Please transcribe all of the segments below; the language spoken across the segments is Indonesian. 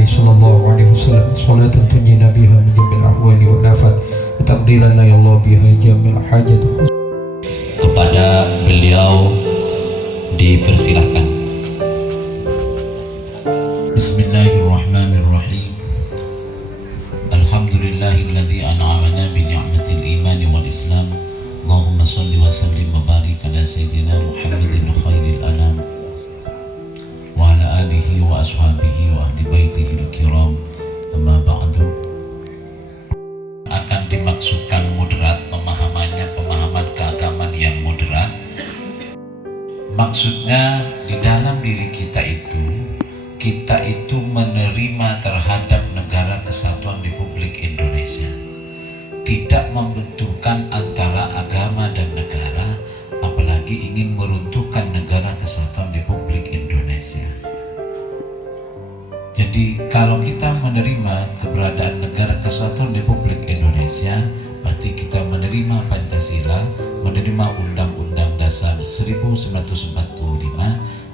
الله صلى الله عليه وسلم صلاة تنجينا بها من جميع الأحوال والآفات وتقضي لنا يا الله بها جميع الحاجات. Kepada beliau dipersilahkan. Bismillahirrahmanirrahim. Alhamdulillahilladzi an'amana bi ni'matil iman wal islam. Allahumma shalli wa sallim wa barik ala sayyidina Muhammadin khairil anam wa ala alihi wa ashabihi wa ahli baitihi al-kiram. Amma ba'du. Akan dimaksudkan moderat, pemahamannya pemahaman keagamaan yang moderat. Maksudnya di dalam diri kita itu menerima terhadap Negara Kesatuan Republik Indonesia, tidak membenturkan antara agama dan negara, apalagi ingin meruntuhkan Negara Kesatuan Republik Indonesia. Jadi kalau kita menerima keberadaan Negara Kesatuan Republik Indonesia, berarti kita menerima Pancasila, menerima Undang-Undang Dasar 1945,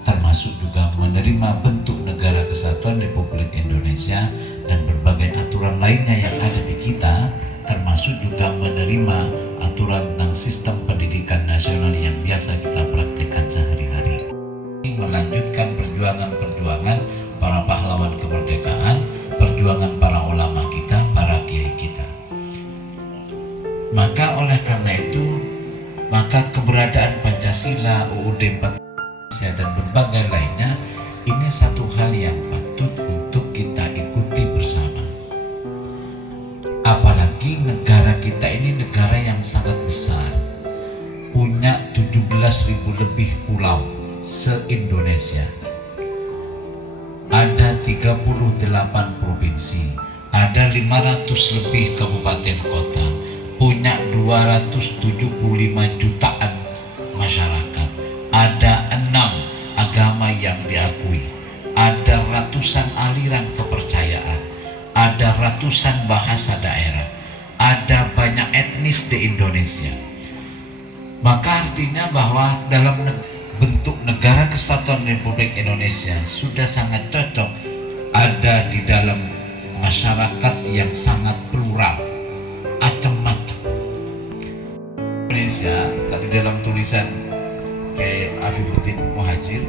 termasuk juga menerima bentuk Negara Kesatuan Republik Indonesia dan berbagai aturan lainnya yang ada di kita, termasuk juga menerima aturan tentang sistem pendidikan nasional yang biasa kita praktekkan sehari-hari. Melanjutkan perjuangan-perjuangan para pahlawan kemerdekaan, perjuangan para ulama kita, para kiai kita. Maka oleh karena itu, maka keberadaan Pancasila, UUD 45 dan berbagai lainnya, ini satu hal yang patut untuk kita ikuti bersama. Apalagi negara kita ini negara yang sangat besar, punya 17.000 lebih pulau se-Indonesia. Ada 38 provinsi, ada 500 lebih kabupaten kota, punya 275 jutaan masyarakat, ada 6 agama yang diakui, ada ratusan aliran kepercayaan, ada ratusan bahasa daerah, ada banyak etnis di Indonesia. Maka artinya bahwa dalam bentuk Negara Kesatuan Republik Indonesia sudah sangat cocok ada di dalam masyarakat yang sangat plural, macam-macam. Indonesia tadi dalam tulisan kayak Afifuddin Muhajir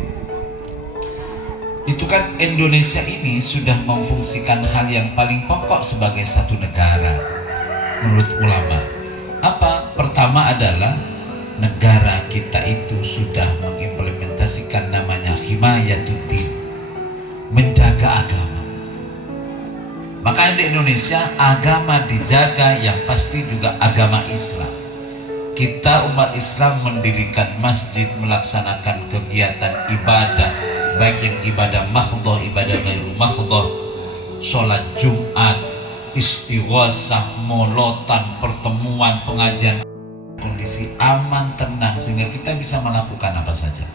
itu kan, Indonesia ini sudah memfungsikan hal yang paling pokok sebagai satu negara menurut ulama. Apa? Pertama adalah negara kita itu sudah mengimplementasikan namanya himayatuddin, menjaga agama. Maka di Indonesia agama dijaga, yang pasti juga agama Islam. Kita umat Islam mendirikan masjid, melaksanakan kegiatan ibadah, baik yang ibadah mahdhah, ibadah ghairu mahdhah, sholat Jumat, istighosah, molotan, pertemuan, pengajian, kondisi aman, tenang, sehingga kita bisa melakukan apa saja.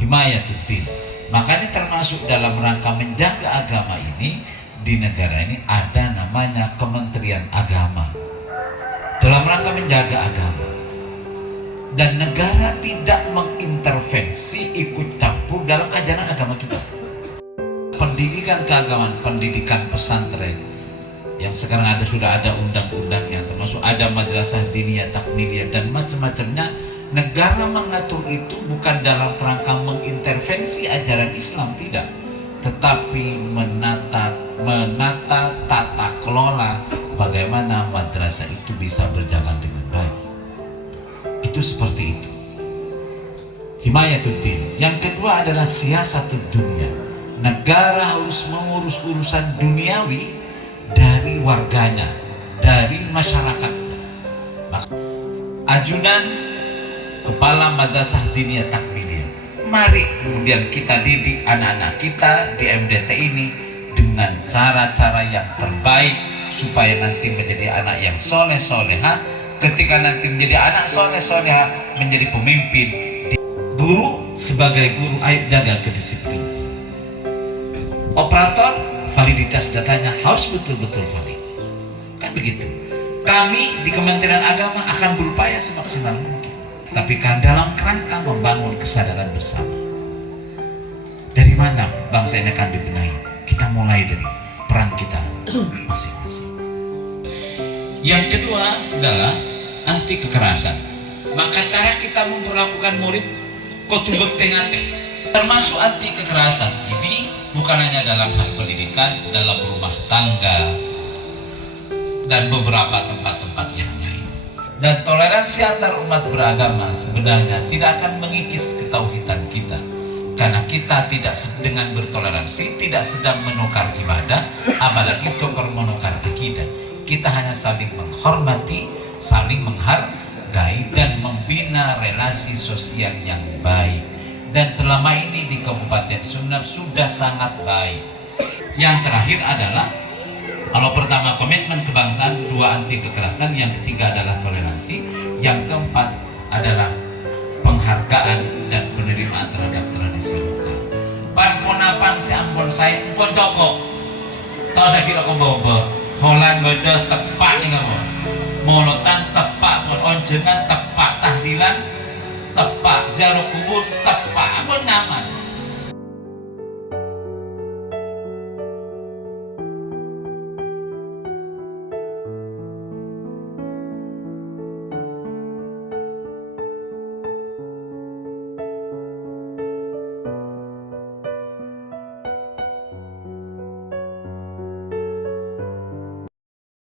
Himayatuddin. Makanya termasuk dalam rangka menjaga agama ini, di negara ini ada namanya Kementerian Agama dalam rangka menjaga agama. Dan negara tidak mengintervensi, ikut campur dalam ajaran agama kita. Pendidikan keagamaan, pendidikan pesantren yang sekarang sudah ada undang-undangnya, termasuk ada madrasah diniyah, takmiliyah dan macam-macamnya. Negara mengatur itu bukan dalam kerangka mengintervensi ajaran Islam, tidak, tetapi menata tata kelola bagaimana madrasah itu bisa berjalan dengan baik. Itu seperti itu. Himayatuddin. Yang kedua adalah siasatud dunya. Negara harus mengurus urusan duniawi dari warganya, dari masyarakatnya. Ajunan kepala madrasah diniyah takmiliyah. Mari kemudian kita didik anak-anak kita di MDT ini dengan cara-cara yang terbaik supaya nanti menjadi anak yang soleh soleha. Ketika nanti menjadi anak soleh soleha, menjadi pemimpin, guru sebagai guru, ayo jaga kedisiplinan. Operator, validitas datanya harus betul-betul valid. Kan begitu. Kami di Kementerian Agama akan berupaya semaksimal mungkin, tapi kan dalam kerangka membangun kesadaran bersama. Dari mana bangsa ini akan dibenahi? kita mulai dari peran kita masing-masing. Yang kedua adalah anti kekerasan. Maka cara kita memperlakukan murid kudu tengah-tengah, termasuk anti kekerasan ini bukan hanya dalam hal pendidikan, dalam rumah tangga dan beberapa tempat-tempat yang lain. Dan toleransi antar umat beragama sebenarnya tidak akan mengikis ketauhidan kita, karena kita tidak dengan bertoleransi tidak sedang menukar ibadah, apalagi tukar menukar akidah. Kita hanya saling menghormati, saling menghargai, dan membina relasi sosial yang baik. Dan selama ini di Kabupaten Sumedang sudah sangat baik. Yang terakhir adalah, kalau pertama komitmen kebangsaan, dua anti kekerasan, yang ketiga adalah toleransi, yang keempat adalah penghargaan dan penerimaan terhadap tradisi lokal. Pan si ampun saya pun toko. Tahu saya kira kombo Holan beda tepak nih kamu. Molotan tepak pun onjengan tepak tahlilan tepak ziarah kubur tepak apa nyaman.